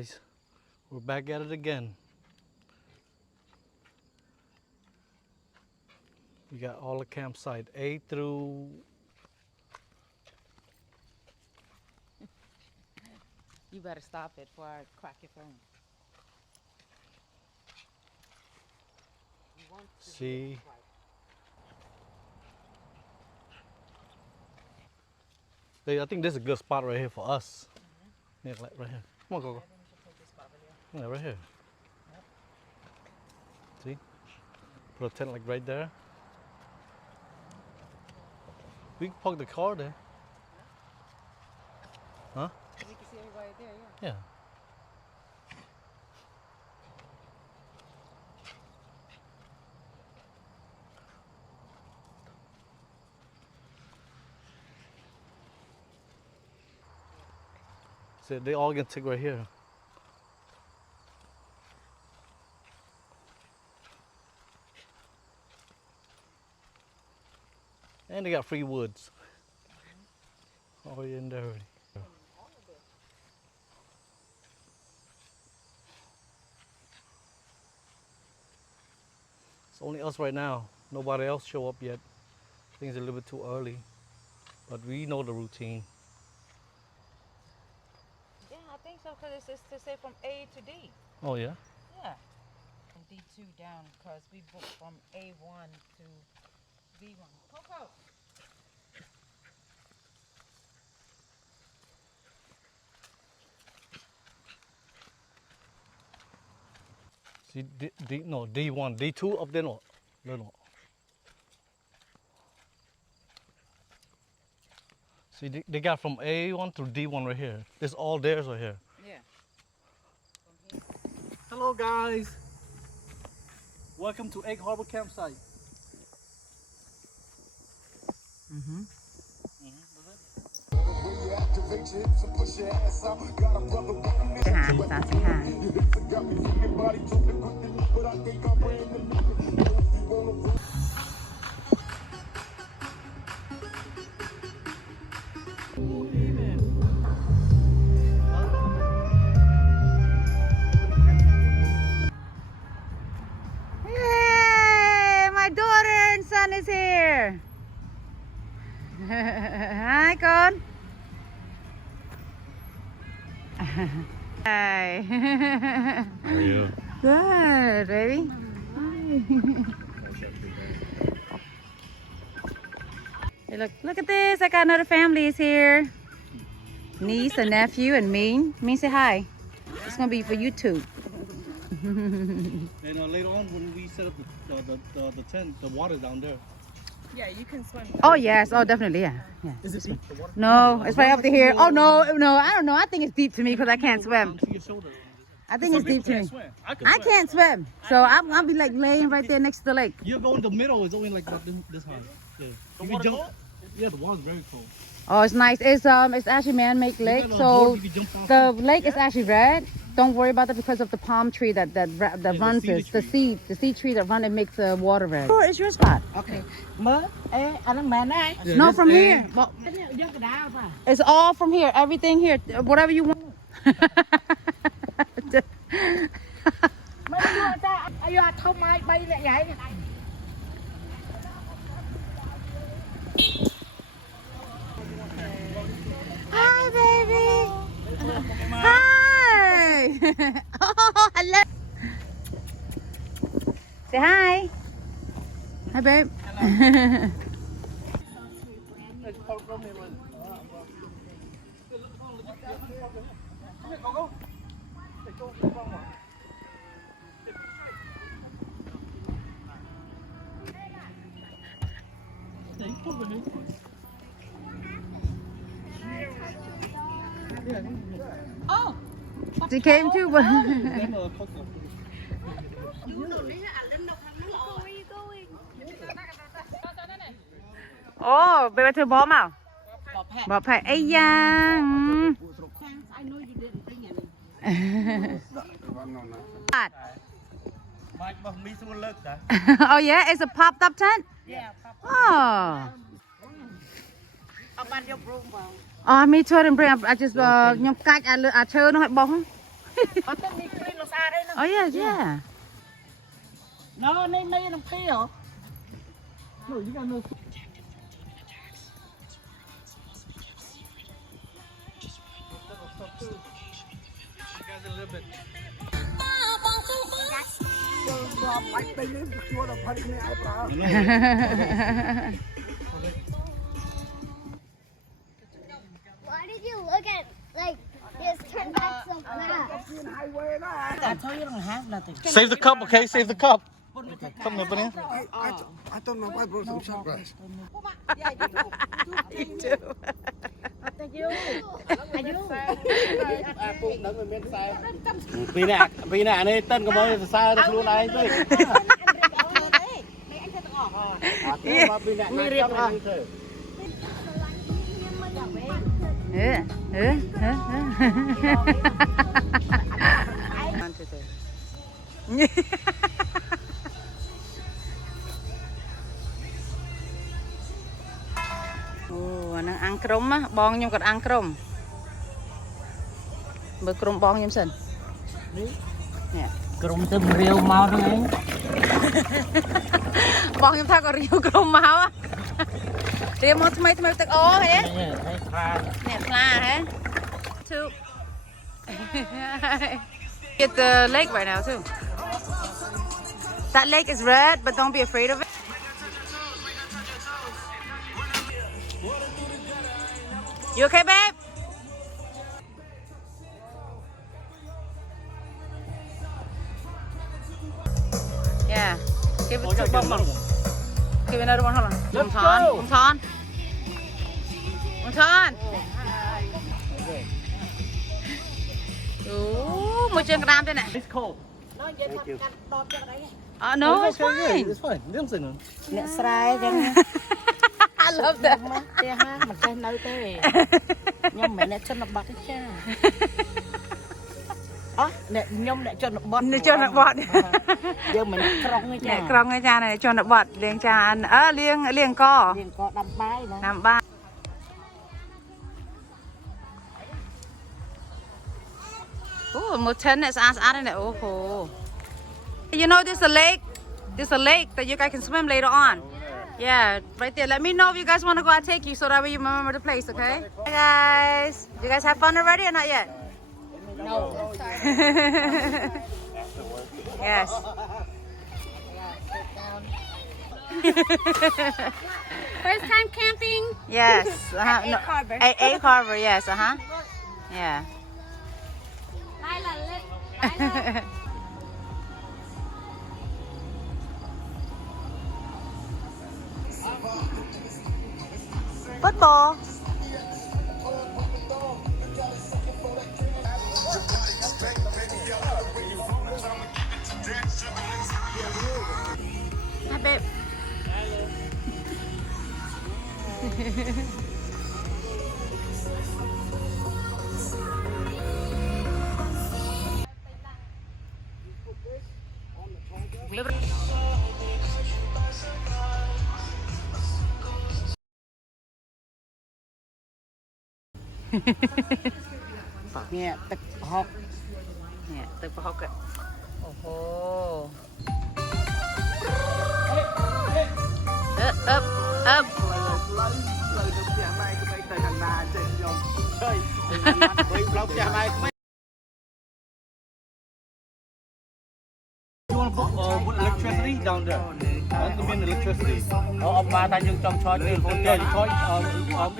guys, we're back at it again. We got all the campsite A through. You better stop it before I crack your phone. C. Hey, I think this is a good spot right here for us. Yeah, like right here. Come on, go. Yeah, right here. See? Put a tent like right there. We can park the car there. Huh? You can see everybody there, yeah. Yeah. So they all gonna take right here. And they got free woods. Oh, yeah, in there already. It's only us right now. Nobody else show up yet. I think it's a little bit too early. But we know the routine. Yeah, I think so, because it's to say from A to D. Oh, yeah? Yeah. From D2 down, because we booked from A1 to B1. Coco! See, D1, D2 up there, no. No. See, they got from A1 to D1 right here. This all theirs right here. Yeah. Hello, guys. Welcome to Egg Harbor Campsite. Mm-hmm. Yay! My daughter and son is here. Hi, con. Hi. How are you? Good, baby. Hey, look at this. I got another family is here. Niece, a nephew, and me. Me, say hi. It's gonna be for YouTube. And later on, when we set up the tent, the water's down there. Yeah, you can swim. Oh yes, oh definitely, yeah. Is it deep? The water? No, it's right up to here. Oh no, I don't know. I think it's deep to me because I can't swim. To your shoulder. I think it's deep to me. Swim. I can't swim, so I'll be like laying right there next to the lake. You go in the middle, it's only like this high. Yeah. You can jump. Yeah, the water's very cold. Oh, it's nice. It's actually man-made lake, got a so board you can jump off the of. lake is actually red. Don't worry about it because of the palm tree that runs cedar it. The tree. seed tree that run it makes the water red. Oh, it's your spot. Okay. Mơ, ê, anh đang mẹ này. Yeah, No, this from A. here. Well, Dân cái đá mà. it's all from here. Everything here. Whatever you want. Mấy đứa ta, ai vô thông ai bay lại vậy. Hi, baby. Hi. Oh, hello. Say hi. Hi, babe. Oh, She came too, but oh, baby, to bomb out. Bỏ phải ấy da. I know you didn't bring any. Oh yeah, it's a popped up tent. Yeah. Oh. Ông ban vô room vào. Oh, me too. I didn't bring. I just nhóm cách à chơi nó hay bóng. អត់ទៅមីគ្រីមលោកស្អាតអីហ្នឹង Oh yes, yeah. No នេះនៅក្នុងពីហ៎ No, you got no. Why did you look at like just turn back so fast? តែធ្វើយើងហាស់ដល់ទៅ Save the cup, okay? Save the cup. Come here, buddy. I thought my wife brought some shot glass. You do. តែយូអាយុ Vì nè, này tên của mới sao được luôn này thôi. មីរៀបអស់ One, two, three. អូអាហ្នឹងអាំងក្រុមណាបងខ្ញុំក៏អាំងក្រុមមើលក្រុមបងខ្ញុំសិននេះ ក្រុមទៅរាវមកហ្នឹងឯង បងខ្ញុំថាក៏រាវក្រុមមករាវមកថ្មីថ្មីទឹកអូហ៎ នេះខ្លា នេះខ្លាហ៎ Two Get the leg right now too That leg is red but don't be afraid of it You okay babe Yeah Give it to Bob Give another one hold on Let's Thon go. Thon Thon Ooh, một chân gram thế này. It's cold. ដល់យើងថាកាត់ដបចឹងអី Oh no, it's fine. It's fine. Them thing. អ្នកស្រែចឹង I love that. មកផ្ទះហាមិនចេះនៅទេខ្ញុំមិនមែនអ្នកជនបទទេចាអោះអ្នកខ្ញុំអ្នកជនបទ Này cho nó bọt. យើងមិនក្រុងទេចា Nè, krong cái cha này cho nó bọt, liêng cha ăn. Liêng co. រៀងក៏ដាំបាយណា Làm ba. Oh, một chân này ăn ăn này. Oh, you know this is a lake. This is a lake that you guys can swim later on. Yeah, right there. Let me know if you guys want to go. I'll take you so that way you remember the place, okay? Hey guys, you guys have fun already or not yet? No. Yes. First time camping? Yes. At Egg Harbor. Egg Harbor, yes. Yeah. Lila, Lila. Football. Hi, babe. Nè,ទឹកហុក Nè,ទឹកប្រហុកạ. Ồ. Up. You want to put electricity down there? That's the main electricity. អបបាតាយើងចង់ឆោចទេ Yeah, you charge.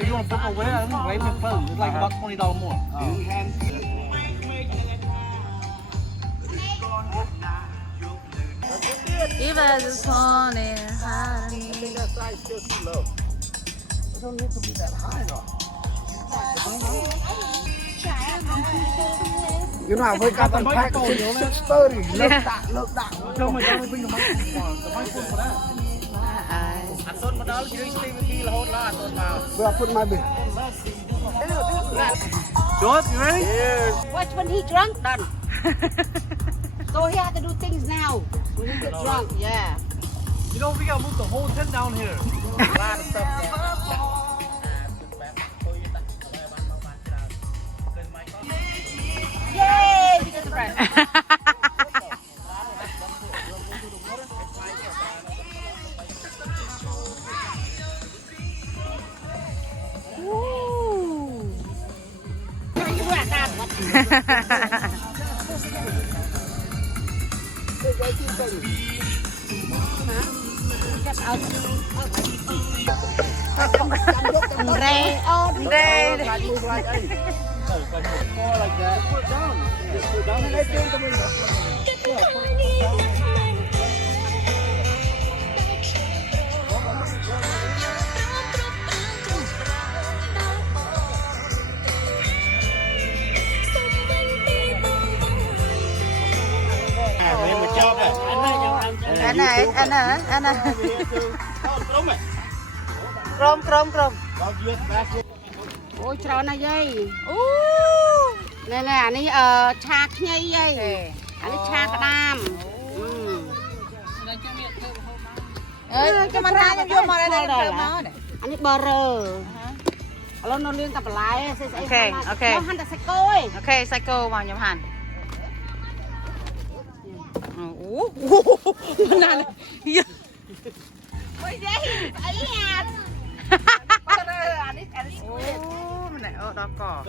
If you want to put over there, right in the phone. It's like about $20 more. If I just want it high. You know, we got them packed 6:30. Look that. Tell me, bring the microphone. The microphone for that. អត់សុនមកដល់យើងស្ទីវិធីរហូតដល់អត់សុនមក Where I put my bed. George, you ready? Watch when he drunk done so he had to do things now when he get drunk yeah You know, we gotta move the whole tent down here. a lot of stuff Yay! We got the Ray on. Đây. Anh này, anh hả? Anh à. Crom. Ôi trời này dây. Ooh. Này là anh ấy cha nhây dây. Anh ấy cha cả đam. Cho mình hai em vô mà đây đây đây. Anh ấy bờ rờ. Alo nó liên tập lại. Ok. Nó hắn ta sẽ coi. Ok, cycle vào nhóm hàn. Mana ni? Ya. Ôi dây. Ấy à. Oh, mana? Oh, dah kau.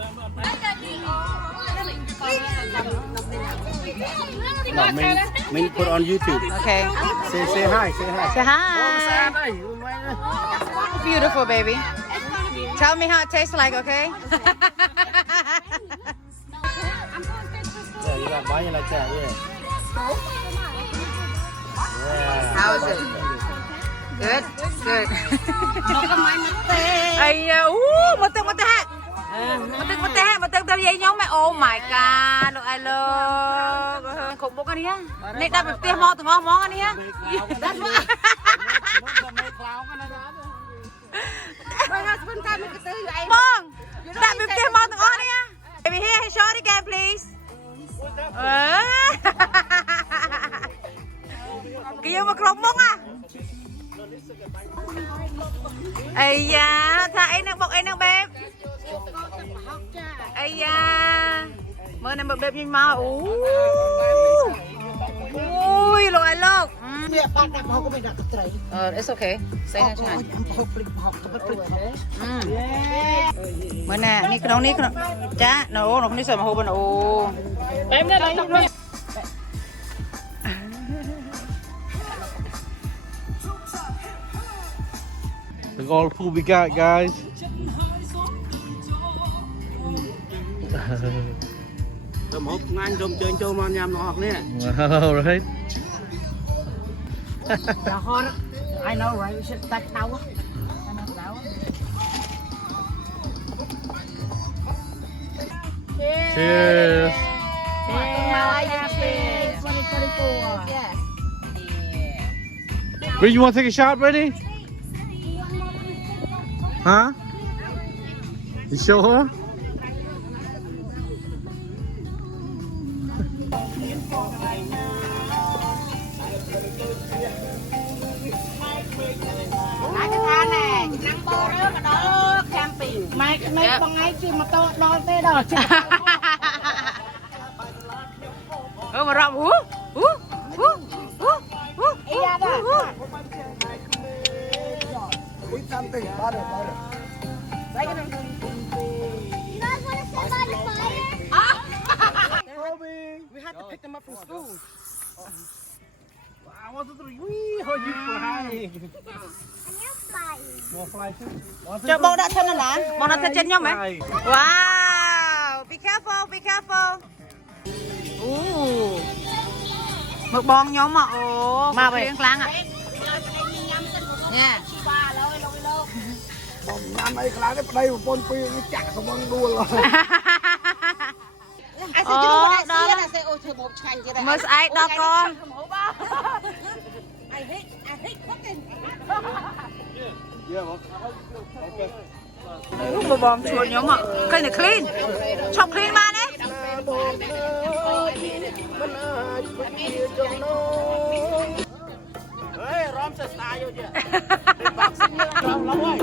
Mình put on YouTube. Okay. Say hi, say hi. Say hi. Beautiful, baby. Tell me how it tastes like, okay? Yeah, you got buy it like that, yeah. Yeah. How is it? Good. Good. Nó có máy mất tê. Ay, một tiếng hát. Một tiếng tao dây nhóm mày. Oh my god, look I love. Khủng bố cái này á. Nè đạp một tiếng mò từng món cái này á. Mong, đạp một tiếng mò từng món này á. Baby here, show it again please. Kêu mà khủng mông à. Ây da, tha ấy năng bọc ấy năng bếp. Ây da. Mơ này một bếp nhìn màu. Ui, lôi lộc. It's okay. Say hi, Chan. Mơ nè, ní cái nóng ní cái nóng. Chá, nó không đi sờ mà hô bên ô. Bém đây lấy. Look all the food we got, guys. Tôm hộp ngang tôm chơi tôm ăn nhầm nó học nè. Wow, right? I know, right? We should touch now. Cheers. 2024. Yes. Where you want to take a shot, ready? Huh? You sure? Nãy cái than nè, năng bò đó mà đó camping. Mấy bằng ngay khi mà tôi đo tê đó. Mà rộng Ý ra đó. With something, butter. You guys want to sit by the fire? We had to pick them up from school. I wanted to wee, how you fly. And you're flying. More fly too. Cho bông đã thân là bông đã thân chân nhau mấy. Wow, be careful. Một bông nhóm mà mà về láng ạ. Nha. Năm ấy khá cái đây một con pi nó chả không bằng đua rồi. Ai sẽ chú ai xia là sẽ ôi trời một chanh gì đây. Mới ai đó con. I hate cooking. Yeah, okay. Một bông chuột nhóm ạ. Cây này clean. Chọc clean mà đấy. Rom sẽ style vô chưa? Boxing như Rom lắm rồi.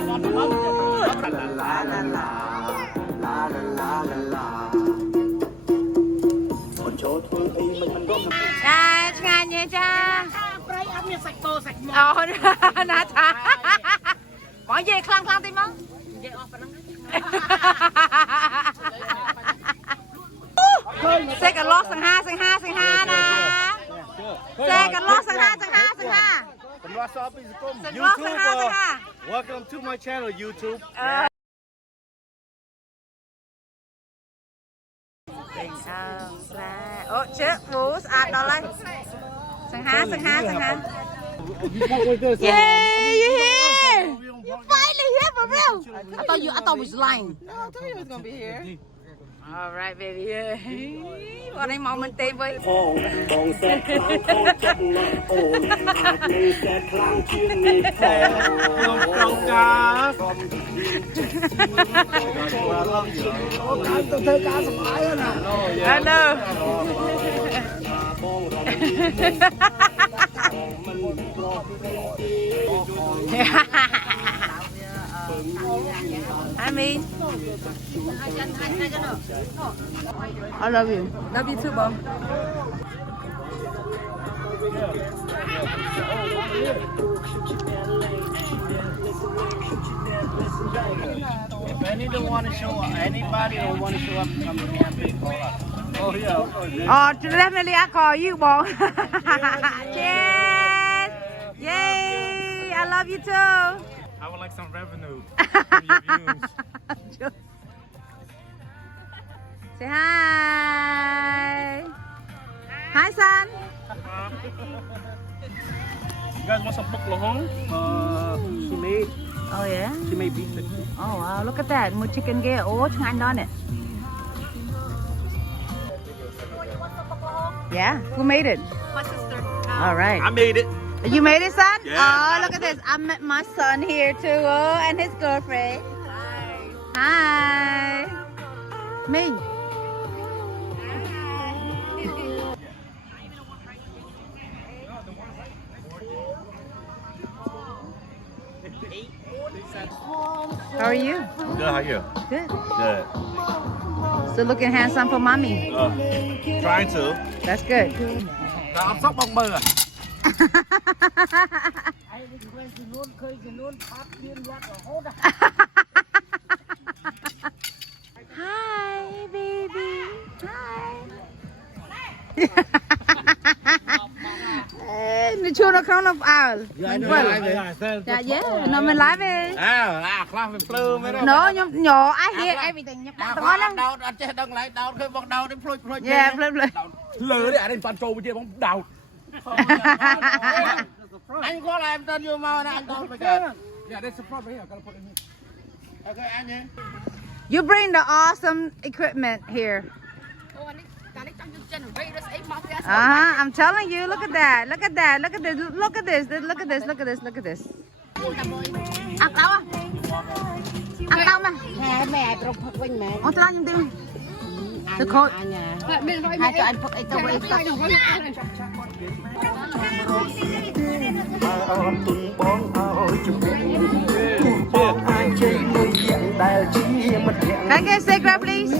Đây, ngay nha cha. Đây ăn miếng sạch tô sạch mò. Nà cha. Bỏ về khlang tim á. Say cái lót sang ha nè. Say cái lót sang ha. From Ross Office, Say lót sang ha. welcome to my channel, YouTube. Ồ, chứ, bố, đó lên. Sang ha. Yeah, you here. You finally here for real. I thought you was lying. No, I told you it was gonna be here. All right, baby. Yeah. Con anh mong mình tê với. បងសេះខ្លាំងខូចចិត្តណាស់អូនអាចនឹងសេះខ្លាំងជាងនេះផង ខ្ញុំចង់ការសូម តាមទៅធ្វើការសម្អាយណា I know. បងរំលឹកមិនប្រកទេ I mean, I love you. Love you too, Mom. If anyone want to show up, anybody who want to show up, come to me and call us. Oh yeah. Oh, definitely I call you, Mom. Cheers! Yay! I love you too. I would like some revenue from your views. Say hi. Hi, son. You guys want some bok lohong? She made. Oh yeah. She made beef with. Oh wow, look at that. More chicken gear. Oh, ngon on it. Yeah. Who made it? My sister. All right. I made it. You made it, son? Yeah. Oh, look at this. I met my son here too. Oh, and his girlfriend. Hi. Minh. How are you? Good, how are you? Good. Good. Still looking handsome for mommy. Trying to. That's good. I'm sắp bông bơ à? Hi, baby. Hi. Nó chưa nó không nó ảo. Dạ, yeah. Nó mình lái về. Clap and blue mấy đó. Nó nhỏ I hear everything. Ngon lắm. ដោតអត់ចេះដឹងឡើយដោតឃើញបងដោតនេះភ្លុច Yeah, flip. លើនេះអានេះបានចូលវិជាបងដោតអញគាត់ឲ្យមិនយកមកណាអញដោតទៅកើត Yeah, that's the problem here. I gotta put it in here. Okay, អញ You bring the awesome equipment here. I'm telling you, look at that. Look at that. Look at this. Look at this. Look at this. Look at this. Look at this. Ăn tao à? Ăn tao mà. Mẹ trục thật quanh mẹ. Ông tao nhầm tim. Được thôi. Hai cho anh phật ấy tao quay tao. អរគុណបងឲ្យជំរាបបងអាចជ័យមួយយ៉ាងដែលជាមិត្តភក្តិ Can I get a cigarette, please?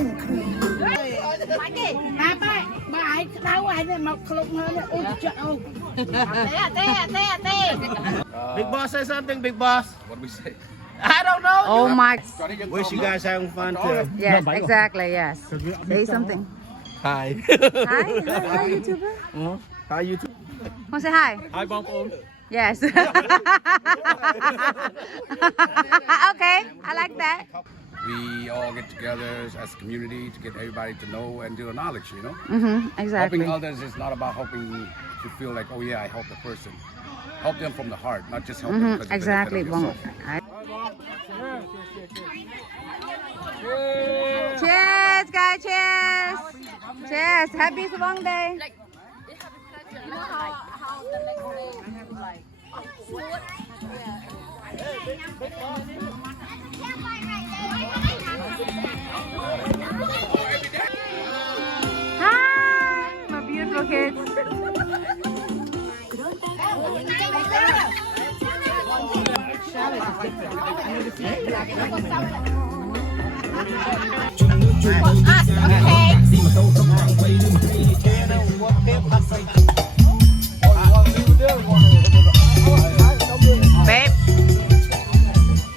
Bà ai đau ai này mà khóc hơn ôi trời ơi. Tê. Big boss say something, big boss. What do we say? I don't know. Oh my. Wish you guys having fun too. Yes, exactly. Yes. Say something. Hi. Hi, YouTuber. Hi YouTube. Want to say hi? Hi Bong Bong. Yes. Okay, I like that. We all get together as a community to get everybody to know and do knowledge, you know? Exactly. Helping others is not about helping to feel like, oh yeah, I helped the person. Help them from the heart, not just help them because Exactly. of yourself. Cheers, guys. Cheers. Cheers. Happy Sabong Day. Hi, my beautiful kids. Babe.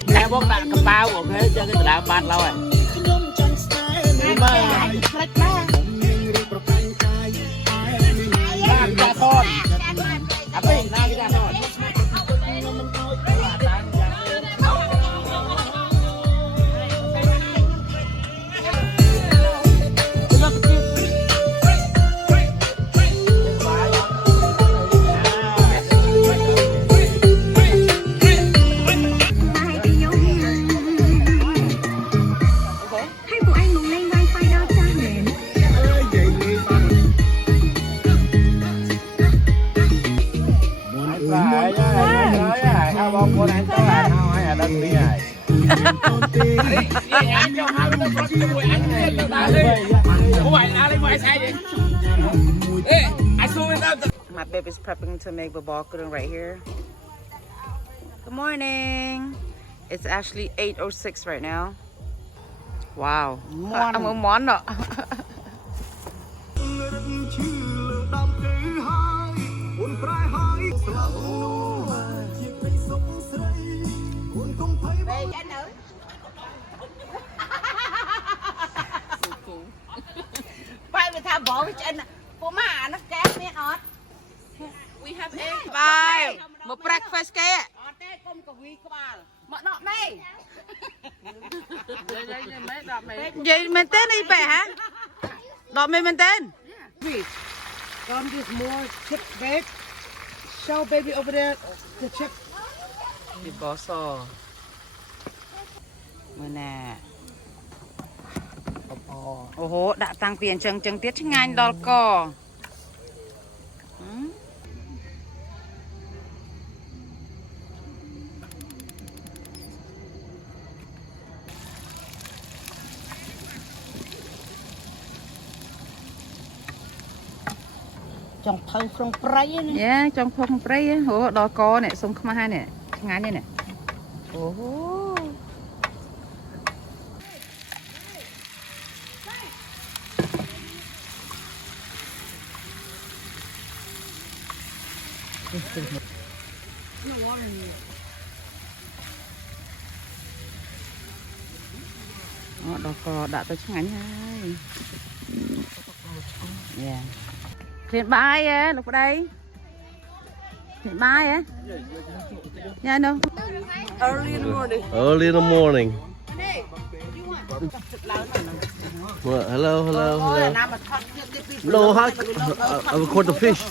Nè bố đặt cầm bao ok cho cái đảo bát lâu rồi. My baby's prepping to make babakudang right here. Good morning. It's actually 8:06 right now. Wow. I'm a món đó. We have egg. Bye. Một breakfast kia. Vậy mình tên đi bẻ hả? Đọt mình tên. Come this more chip bag. Show baby over there the chip. Đi bò sò. Mưa nè. Ồ, đã tăng tiền chân tiết chứ ngành đo cò. Trong thâu trong prey nè. Yeah, trong phong prey á, hổ đo co nè, sông khma hai nè, ngái nè nè. Ồ. Đo co đã tới ngái hai. Yeah. Hiện bài á, lúc đây. Hiện bài á. Yeah, no. Early in the morning. Early in the morning. What? Hello, hello, hello. No, how? I record the fish.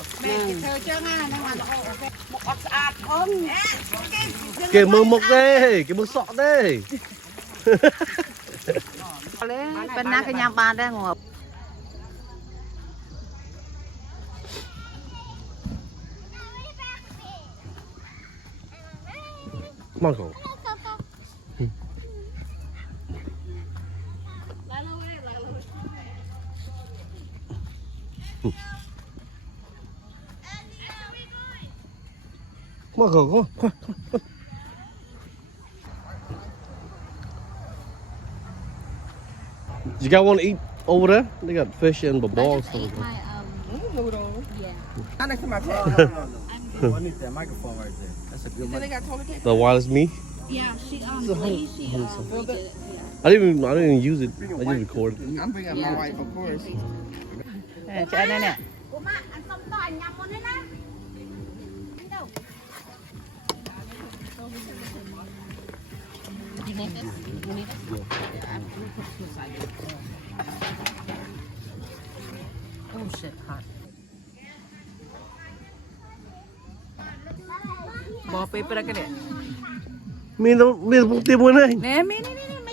Kìa mưa mục đi, kìa mưa sọ đi. Bên na cái nhang bàn đây ngồi. Marco. Marco, come on. You guys want to eat over there? They got fish and babal and stuff. I need that microphone right there. That's a good one. The wireless me. Yeah, she I didn't even use it. I just recorded. I'm bringing my wife, of course. Chạy đây nè. Oh shit, hot. Bò pe para cái này. Mình không tìm muốn này. Nè, mấy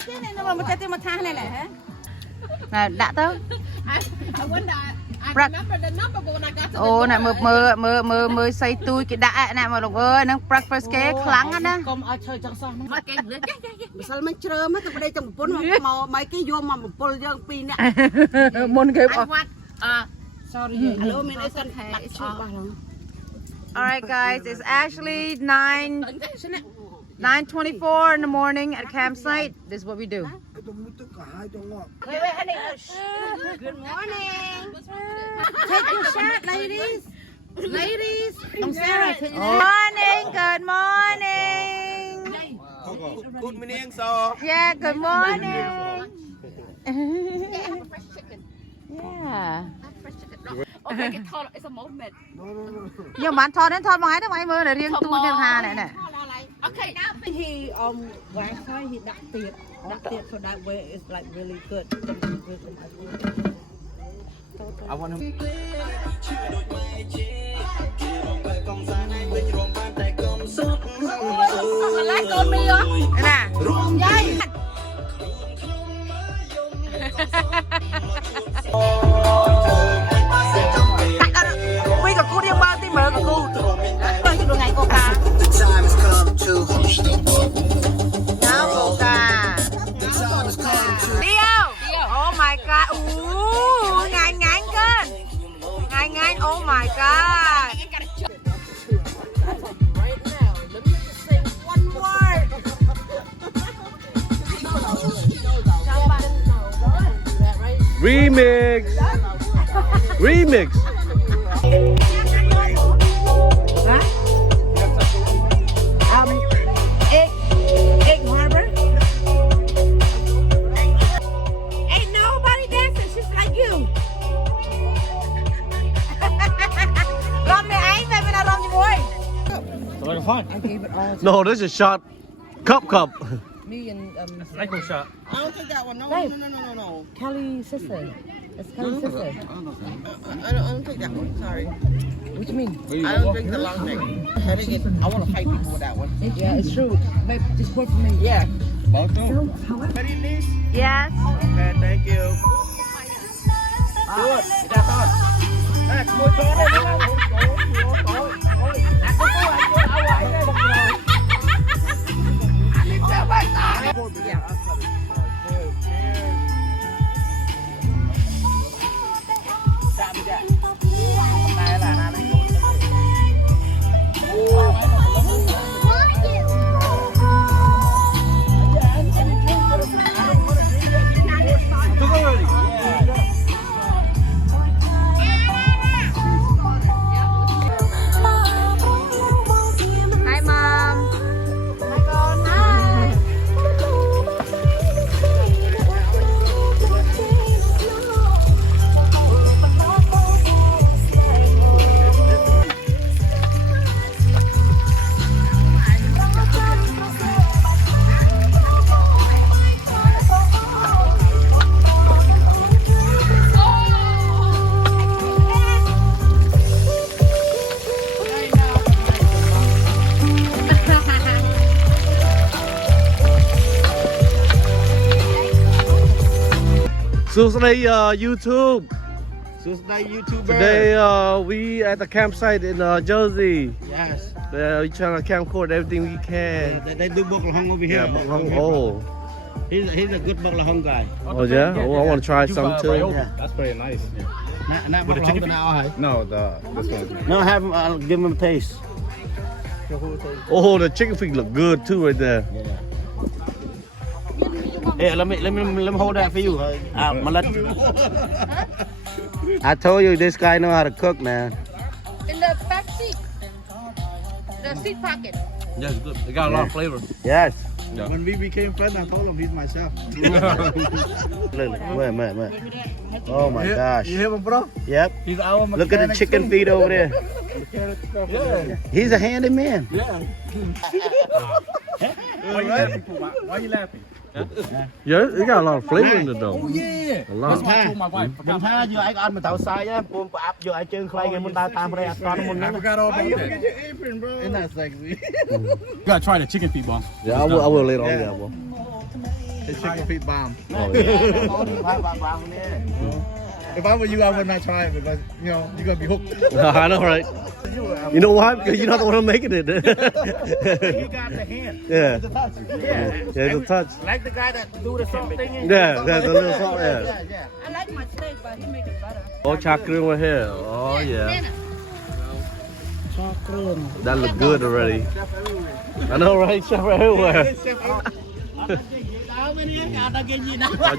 cái này nó mà cái tiền mà tha này hả? Nè, đã tao. Ô nè mơ say tui cái đã nè mà lục ơi, nó breakfast cái kháng á nè. Come ở chơi trong xong. Sao mình chơi mấy cái đây trong bốn mà mấy cái vô mà một pol dương pin nè. Môn cái Sorry. Hello, mình đã sẵn đặt chụp vào rồi. Alright guys, it's actually 9:24 in the morning at campsite. This is what we do. Good morning. Take your shot, ladies. Ladies. I'm Sarah. Morning, good morning. Good morning, so. Yeah, good morning. Yeah. Okay, cái thon it's a movement. Nhưng mà anh thon đến thon mái đó mày mơ là riêng tu trên hà này nè. Okay, now he last time he đặt tiệt so that way it's like really good. I want him. Like con mi á. Nè. Dây. Quy cả cô đi bao tí mở của cô. Tôi chỉ được ngày cô ta. 9. Oh my God. Right now, let me just say one word. Remix. Remix. Egg Harbor. Ain't nobody dancing just like you. Love me, I ain't maybe not love you boy. I gave it all No, this is shot. Cup. to me and Echo shot. I don't take that one. No. Kelly's sister. It's Kelly's sister. I don't take that one. Sorry. What you mean? I don't drink the long neck. I want to fight people with that one. Yeah, it's true. Babe, just pour for me. Yeah. Ready, Liz? Yes. Okay, thank you. Good. That's on. Nè, mua chó đây đúng không? Ôi. Nè, có câu hỏi chưa? Áo ngoài đây. Anh đi theo bài tả. Sao bây giờ? Này là lấy côn. Hi, Mom. Tuesday YouTube. Tuesday YouTuber. Today we at the campsite in Jersey. Yes. We trying to camcord everything we can. They do Buklahong over here. Yeah, oh. He's a good Buklahong guy. Oh yeah? Oh, I want to try some too. Yeah. That's pretty nice. Not Buklahong now, No, this one. No, have him. I'll give him a taste. Oh, the chicken feet look good too right there. Hey, let me hold that for you. I told you this guy know how to cook, man. In the back seat. The seat pocket. Yeah, it's good. They got a lot of flavor. Yes. When we became friends, I told him he's my chef. Wait. Oh my gosh. You hear him, bro? Yep. He's our mechanic. Look at the chicken too. feet over there. Yeah. He's a handy man. Yeah. Why you laughing? Why you laughing? Yeah, it got a lot of flavor in it though. Oh yeah. A lot. That's why I told my wife. Đừng tha vừa anh ăn mà tao sai á, buông áp vừa ai chơi khay cái mình ta tam đây toàn mình I nó. forgot all about that. Your apron, bro. Isn't that sexy? You gotta try the chicken feet, boss. Yeah, I will later on. Yeah, I will. The chicken feet bomb. Oh, yeah. If I were you, I would not try it because you're gonna be hooked. I know, right? You know why? Because you're not the one making it. You got the hand. Yeah. Yeah. Yeah, it's a touch. Like the guy that do the salt thing. Yeah, that's a little salt. Yeah. Yeah. I like my steak, but he make it better. Oh, chocolate right here. Oh, yeah. That look good already. I know, right? Chef everywhere.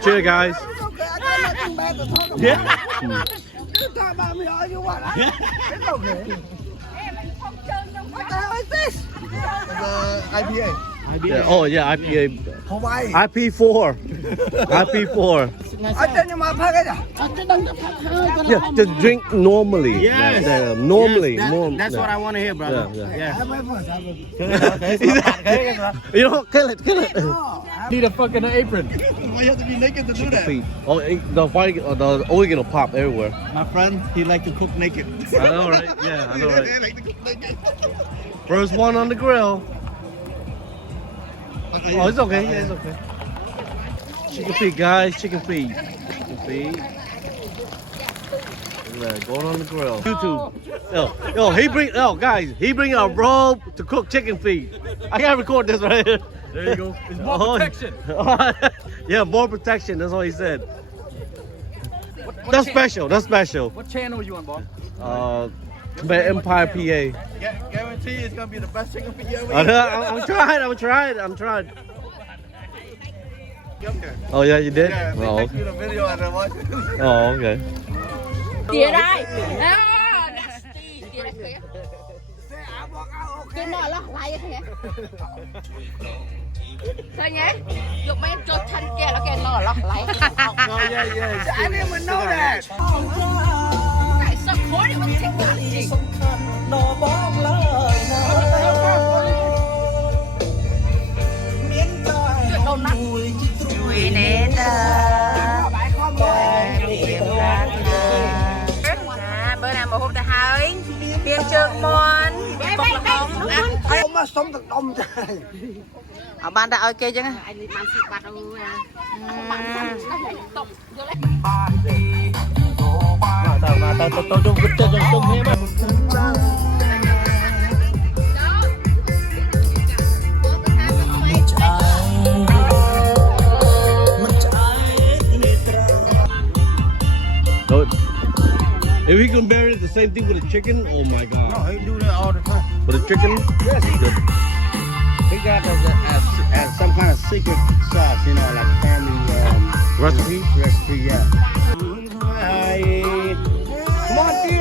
Cheers, guys. Yeah. IPA. Yeah. Oh, yeah, IPA. Hawaii. IP4. IP4. Yeah, just drink normally. Yes. Normally. Yes, norm- that's what I want to hear, brother. Yeah, Yeah. You know, kill it. Need a fucking apron. Why you have to be naked to do that? Feet. Oh, the oregano pop everywhere. My friend, he like to cook naked. I know, right? Yeah, I know, They right? like to cook naked. First one on the grill. Oh, it's okay. Yeah, it's okay. Chicken feet, guys. Chicken feet. Chicken feet. Yeah, going on the grill. YouTube. Guys, he bring a robe to cook chicken feet. I gotta record this right here. There you go. It's more protection. Yeah, more protection. That's what he said. That's special. That's special. What channel you on, boss? Empire PA. Guarantee it's gonna be the best chicken for you ever. I'm trying. Oh yeah, you did? Yeah, Oh, they take you the video and then watch it. oh okay. Kia đây. Kia nọ là lại thế. Sao nhé? Lúc mấy cho chân kia là kia nọ là lại. Oh yeah, yeah. I didn't even know that. Tại sao khối thì mình thích làm gì? Chuyện đâu nặng. Vui đến bữa nào một hôm ta hơi tiêm trường môn Ông mà sống thật đông trời. ở ban đã ok chứ Tao chung cái chân thêm á. If we compare it the same thing with a chicken, oh my god. No, he do that all the time. With a chicken, Yes, he good. He got as some kind of secret sauce, you know, like family Recipe? recipe, yeah.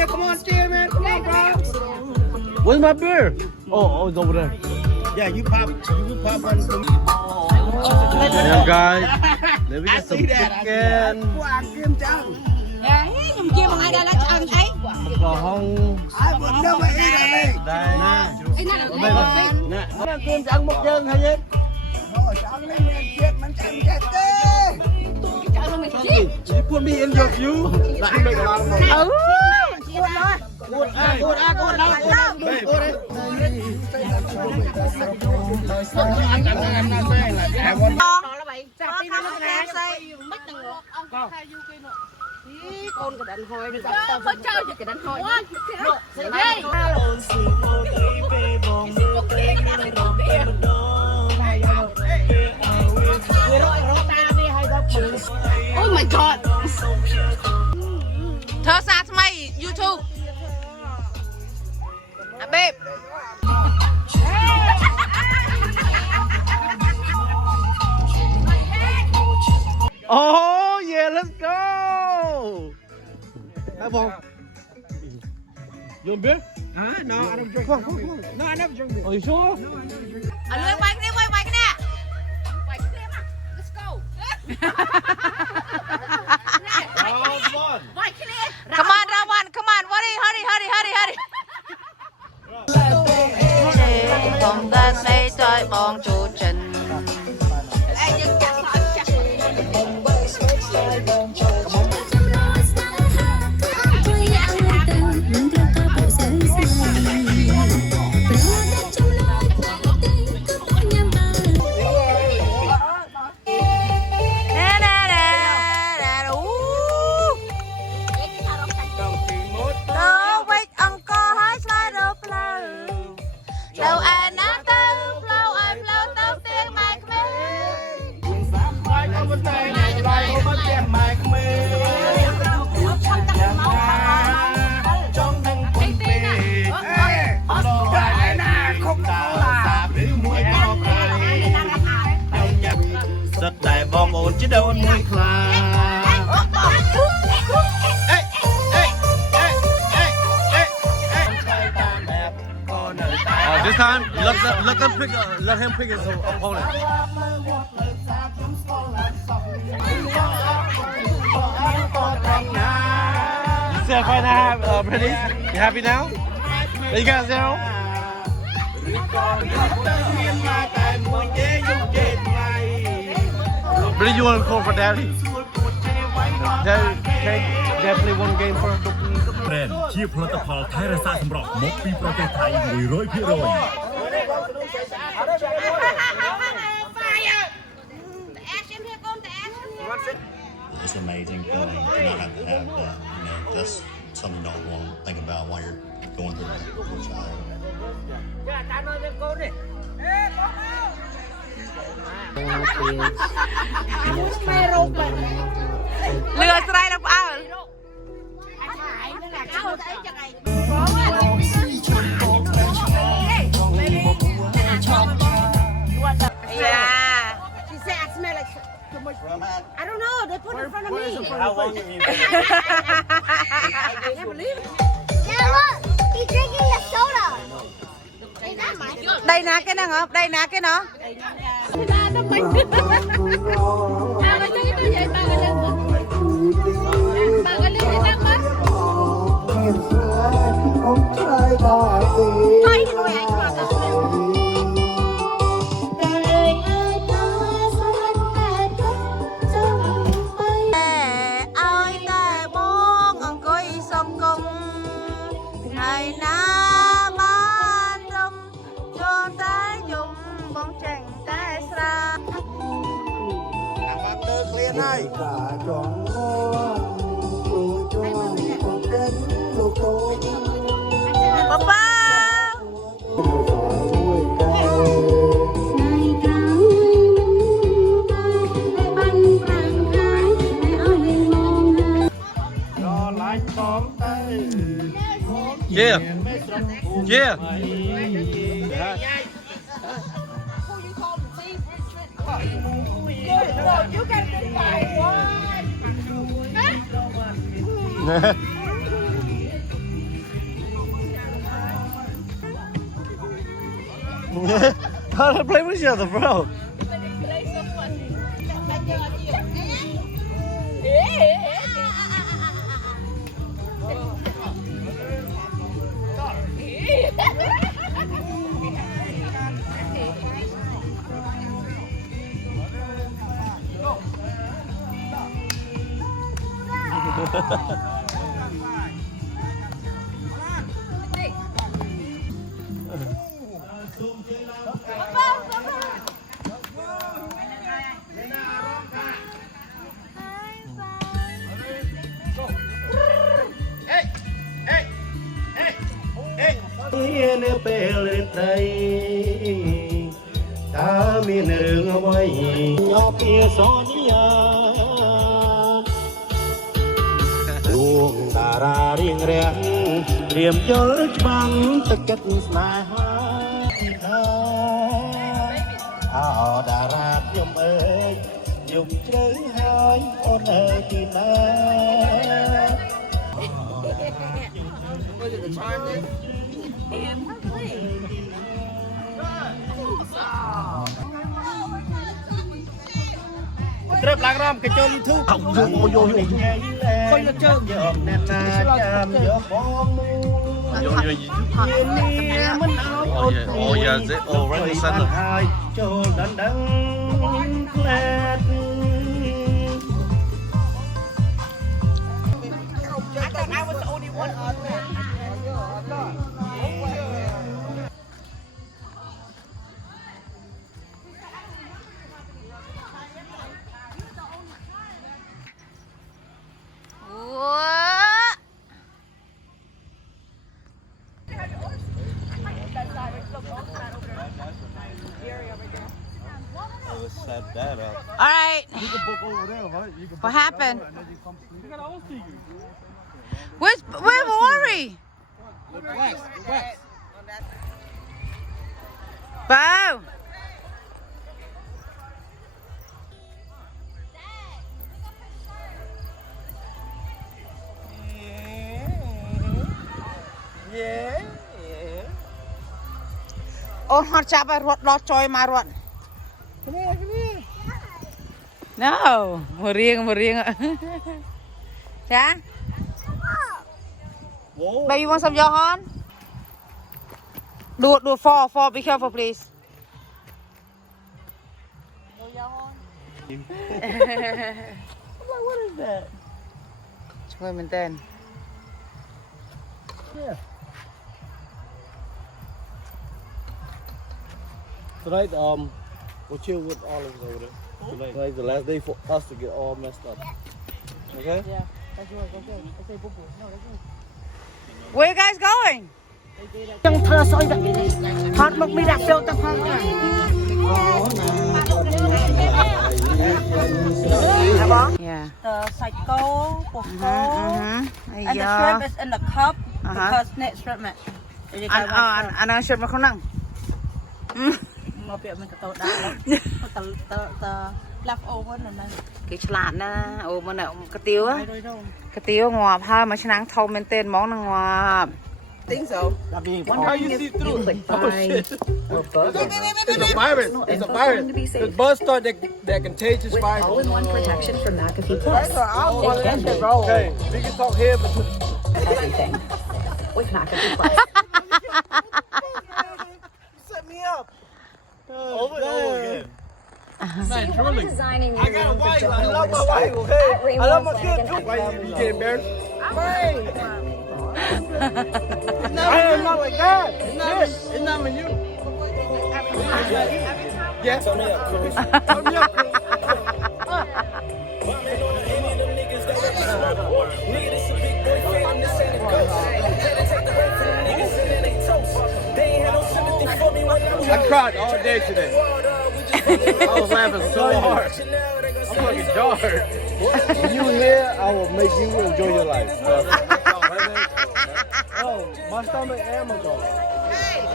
Come on, dear, man, come on, bro. Where's my beer? Oh, it's over there. Yeah, you pop one. Yeah, guys. Then we get some chicken. Nhung chia bằng ai đây là ăn ấy. Bò hông. I would never eat a leg. Đây. Cái này là ngon. Nó kiếm ăn một chân hay gì? Ăn lên chết, mình ăn chết đi. Chợ mình chết. You put me in your view. Lại make a lot of money. Ừ. Con cái đánh hồi nó tao phải chơi cái đánh hồi. Oh my god. thơ xa mày YouTube babe Oh yeah, let's go. Have one. You want beer? No, I don't drink. Come on. No, I never drink beer. Are you sure? ở lưới quay cái nè quay cái nè let's go come on Rawan come on hurry không ta đây trời bong chủ trình đâu ai nát tao flow ai flow tao tiếng mai rất đại bom ổn chứ đâu anh môi khla. This time, let him pick his opponent. You said fight now, ready? You happy now? You got 0? Really, you want to call for daddy? Dad play one game first. แบรนด์ชีพผลิตภัณฑ์ไทยรักษาสำหรับมกปีประเทศไทย100%. It's an amazing feeling to not have to have that. You know, that's something you don't want to think about while you're going through that with your child. lừa style đâu bao Yeah. She said I smell like too much. I don't know. They put it in front of me. How long have you been? I can't believe it. Yeah, look. He's drinking the soda. Is that mine? Đây nè cái nào không? Đây nè cái nó. Ôi ta bốn ông coi sông cung ngày na ban đông cho ta dùng bóng chành ta xa. เคลียร์ให้กาจองครูจ้องคนเด่นลูกโต Bye bye. รอหลายสองไต้ Yeah. Yeah. You got to buy one. How do I play with each other, bro? Nè bè lên tay ta mi nương quay nhỏ kia xó nia luồng đà ra riêng rẽ điểm nhớ băng tất kết mà ha đà ra nhung ơi nhung chơi hai ôn ơi thì mà Trớp lạc ram cái chân thứ không vô vô vô coi nó trơn giờ nè chạm giờ phong Oh yeah, they all right in the center. hai cho đắn đắn lẹt I thought I was the only one on there. What? Set that up. All right. You can book over there, right? You can What happened? You got all see you. Where's Ori? Bo. yeah Oh, hot chop I rot joy my rot. come here No, meriang. Yeah? Whoa. Baby, you want some Johan? Do it, fall. Be careful, please. What is that? Wait a minute then. Yeah. Tonight, we'll chill with Olives over there. Tonight's the last day for us to get all messed up. Okay? Yeah, that's yours. Okay. I say boo boo. No, that's yours. Where you guys going? ចឹងធ្វើស្អុយតែថតមកមីដាក់ចូលទៅផងណា Yeah. The psycho, poco, and the Yeah. shrimp is in the cup Uh-huh. because next shrimp match. Anh ăn shrimp mà không nặng. Mà việc mình có đã the leftover này này. គេឆ្លាតណាអូមើលណែកាទៀវកាទៀវងាប់ហើយមួយឆ្នាំងធំមែនទែនហ្មងនឹងងាប់ Think so. How you see through? Oh shit! It's a virus. It's a virus. The buzz start that contagious virus. All-in-one protection from McAfee Plus. That's what I want to let it roll. Okay, we can talk here, but Everything with McAfee Plus. set me up. Over and over again. Man, truly. Designing I got a wife. I love my wife. Okay, I love my kid too. Why you get embarrassed? I am not like that. It's not me. You. Yeah. Turn me up, Chris. Turn me up, Chris. I cried all day today. I was laughing so hard. I'm fucking jarred. When you here, I will make you enjoy your life. Oh, my stomach and my jaw.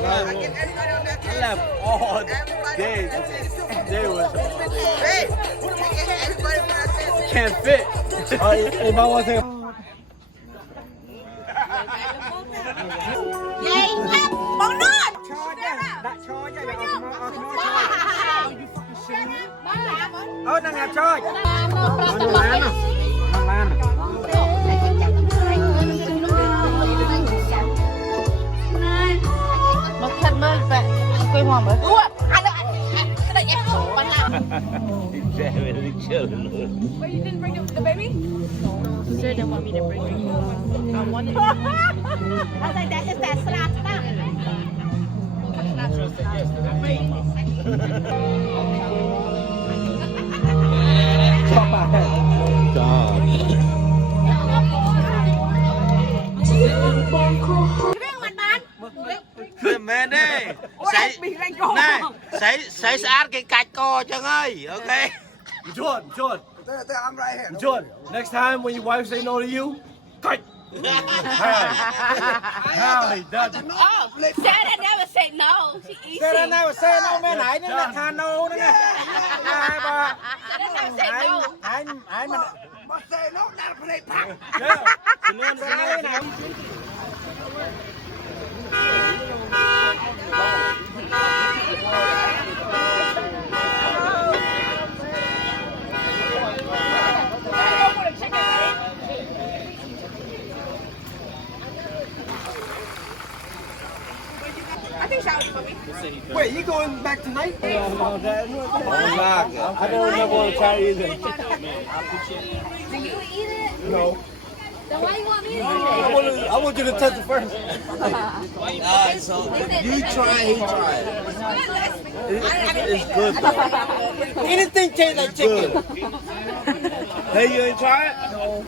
I laughed all day. They was can't fit. If I wasn't. Oh, nang ngập trôi. Mà thật mơ vậy quê hoàng mới Mẹ đi. Sấy sát cái cạch co cho ơi. Okay. Jordan. I'm right here. Jordan, next time when your wife say no to you, cut. How he does it. Oh, Sarah never said no. She easy. Sarah never said no, man. I didn't let her know. Sarah never said no. I'm must say no, not a play pack. Wait, you going back tonight? I don't never want to try either. Do you eat it? No. Then why you want me to eat I want you to touch it first. So you try, he try. It's good though. Anything tastes like chicken. Hey, you ain't try it? No.